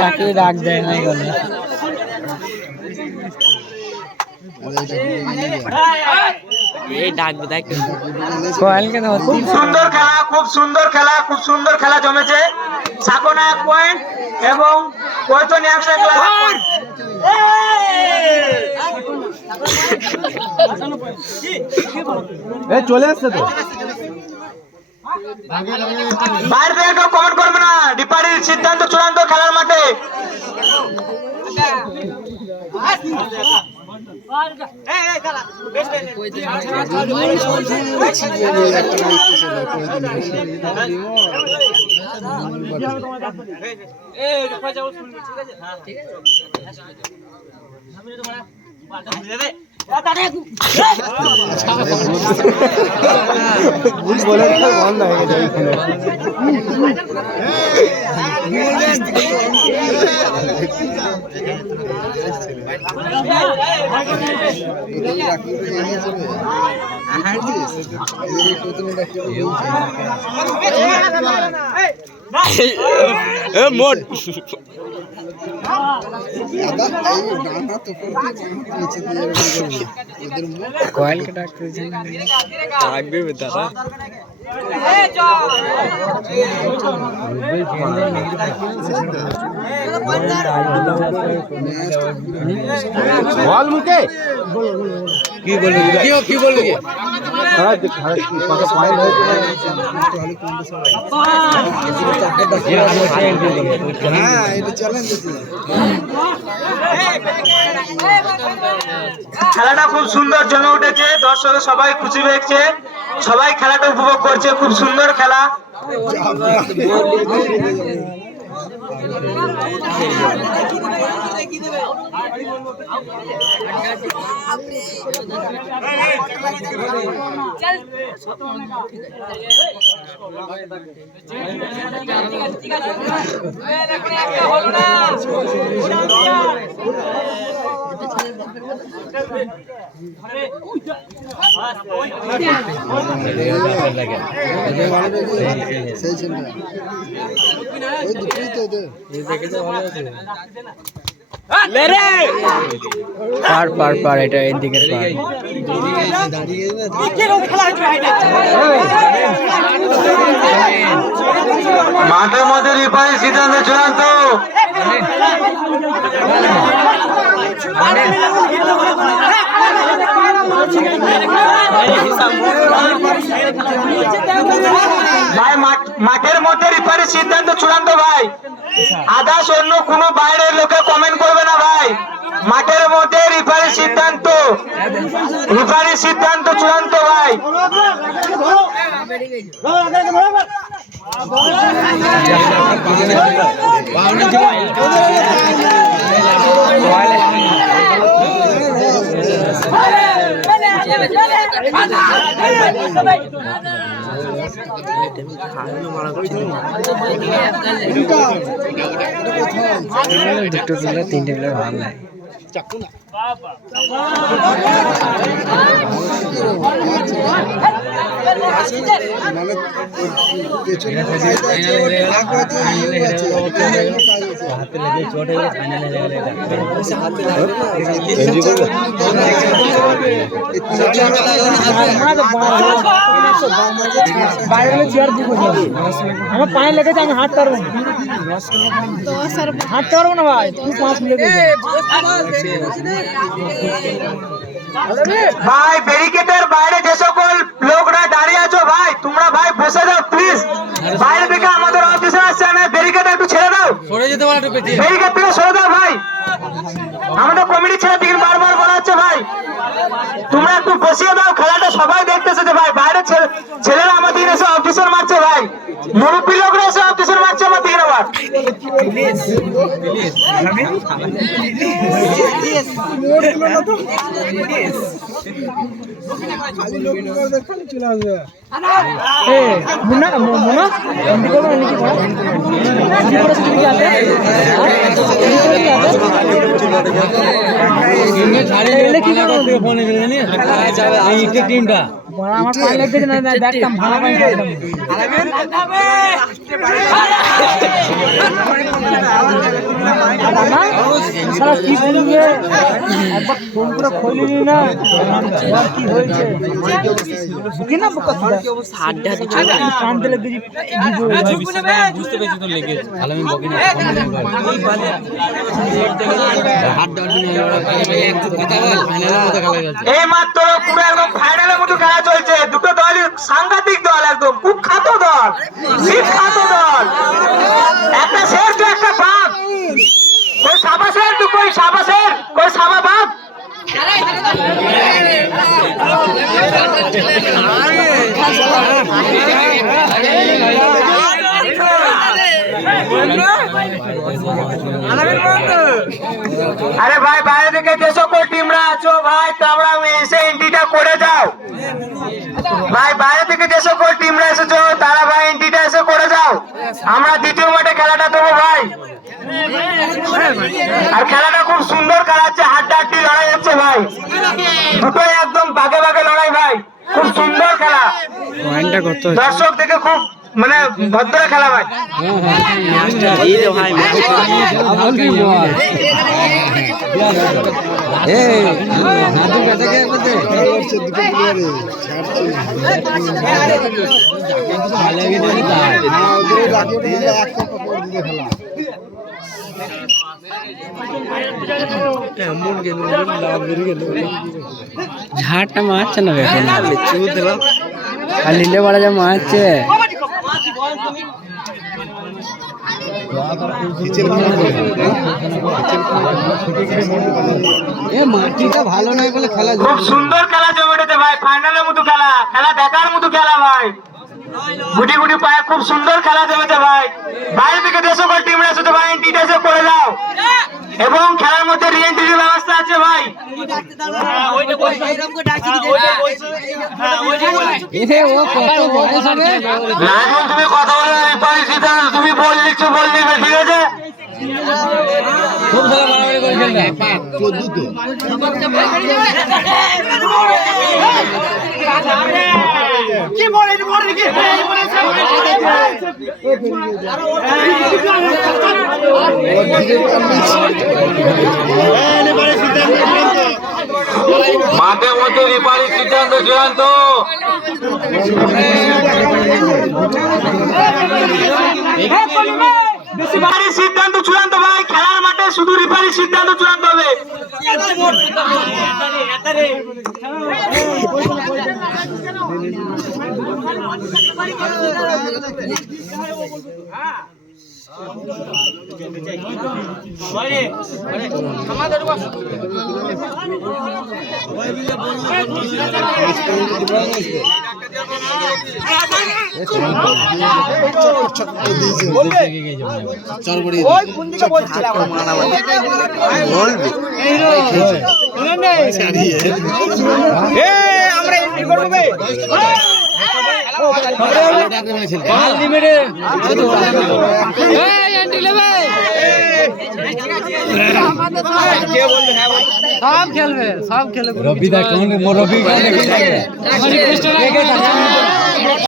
ডাকে ডাক দেয় না গেলে খুব সুন্দর খেলা, খুব সুন্দর খেলা, খুব সুন্দর খেলা জমেছে। সাকোনা 1 পয়েন্ট এবং কৈতনি চলে আসছে তো বাইরে থেকে কেউ কমেন্ট করবে না। রিফারির সিদ্ধান্ত চূড়ান্ত খেলার মাঠে। মোট কয়েল के डॉक्टर जी आग भी बता रहा বল মুকে কি বলবি কত পয়েন্ট হ্যাঁ এটা চ্যালেঞ্জ আছে। খেলাটা খুব সুন্দর জমে উঠেছে, দর্শক সবাই খুশি হয়েছে, সবাই খেলাটা উপভোগ করছে। খুব সুন্দর খেলা। পার এটা এদিকে মাঠের মধ্যে রিফারি সিদ্ধান্ত চূড়ান্ত। ভাই মাঠের মধ্যে রিফারি সিদ্ধান্ত চূড়ান্ত ভাই। আদার্স অন্য কোনো বাইরের লোকে কমেন্ট করবে না ভাই। মাঠের মধ্যে রিফারি সিদ্ধান্ত চূড়ান্ত ভাই। দুটো প্লেয়ার তিনটে প্লেয়ার ভালো লাগে আমার পায়ে লেগেছে, আমি হাঁটতে পারবো না, হাঁটতে পারবো না ভাই। তুই 5 মিনিট ভাই ব্যারিকেডের বাইরে যে সকল লোকরা দাঁড়িয়ে আছো ভাই, তোমরা ভাই বসে যাও প্লিজ। বাইরে থেকে আমাদের অফিসার আসছে, ব্যারিকেড একটু ছেড়ে দাও, ব্যারিকেড থেকে সরে দাও ভাই। আমাদের কমিটি ছেড়ে দিন, বারবার বলা হচ্ছে ভাই তোমরা একটু বসিয়ে দাও, খেলাটা সবাই দেখতেছে যে ভাই বাইরে ছেলেরা আমাদের এসে অফিসার মারছে ভাই, মুরব্বী লোকরা এসে অফিসার মারছে আমাদের আবার। মুন্না মুন্না হিন্দি করো নাকি হিন্দি করে তুমি কি আছে এলে কি করো ফোনে জানি এই টিমটা আমার পায়ে লেগে না দেখতাম ভালো পাই দেখতাম সারা কি বলবে একবার ফোন করে খোলিনি না আর কি হয়েছে কি না বকা কি অবস্থা আড্ডা দিচ্ছে কানতে লেগে বুঝতে পেরেছি তো লেগে ভালো আমি বকি না হাত দাঁড়ি নিয়ে একটু কথা বল ফাইনালের মতো খেলা চলছে এই মাত্র পুরো একদম ফাইনালের মতো খেলা চলছে দুটো দলই সাংঘাতিক দল একদম খুব খাতো দল শীত খাতো দল একটা শের তো একটা বাপ कोई साबा शेर तो कोई साबा शेर कोई साबा बाप अरे भाई বাইরে থেকে দেশো কোন টিমরা আছো ভাই তোমরা এসে এন্ট্রিটা করে যাও ভাই বাইরে থেকে দেশো কোন টিমরা এসেছো তারা ভাই এন্ট্রিটা এসে করে যাও আমরা দ্বিতীয় মাঠে খেলাটা দেবো ভাই আর খেলাটা খুব সুন্দর খেলা হচ্ছে হাড্ডাহাড্ডি লড়াই হচ্ছে ভাই দুটোই একদম বাগে বাগে লড়াই ভাই খুব সুন্দর খেলা দর্শক দেখে খুব মানে ভদ্র খেলা ভাই ঝাড়টা মারছে না আর নিলে বড় যা মারছে মাটিটা ভালো নাই বলে খেলা খুব সুন্দর খেলা জমে উঠেছে ভাই ফাইনালের মতো খেলা খেলা দেখার মতো খেলা ভাই গুটি গুটি পায়ে খুব সুন্দর খেলা জমেছে ভাই বাইরে থেকে দেশও টিমরা এসেছে ভাই এন্ট্রিটা এসে করে দাও এবং খেলার মধ্যে রিএন্ট্রির ব্যবস্থা আছে ভাই তুমি কথা বলে তুমি বল লিখছো বল লিখবে ঠিক আছে মাঠের মধ্যে রিপারির সিদ্ধান্ত চূড়ান্ত সিদ্ধান্ত চূড়ান্ত ভাই খেলার মাঠে শুধু রিপারির সিদ্ধান্ত চূড়ান্ত হবে সব খেলবে রবি দা কোন রবি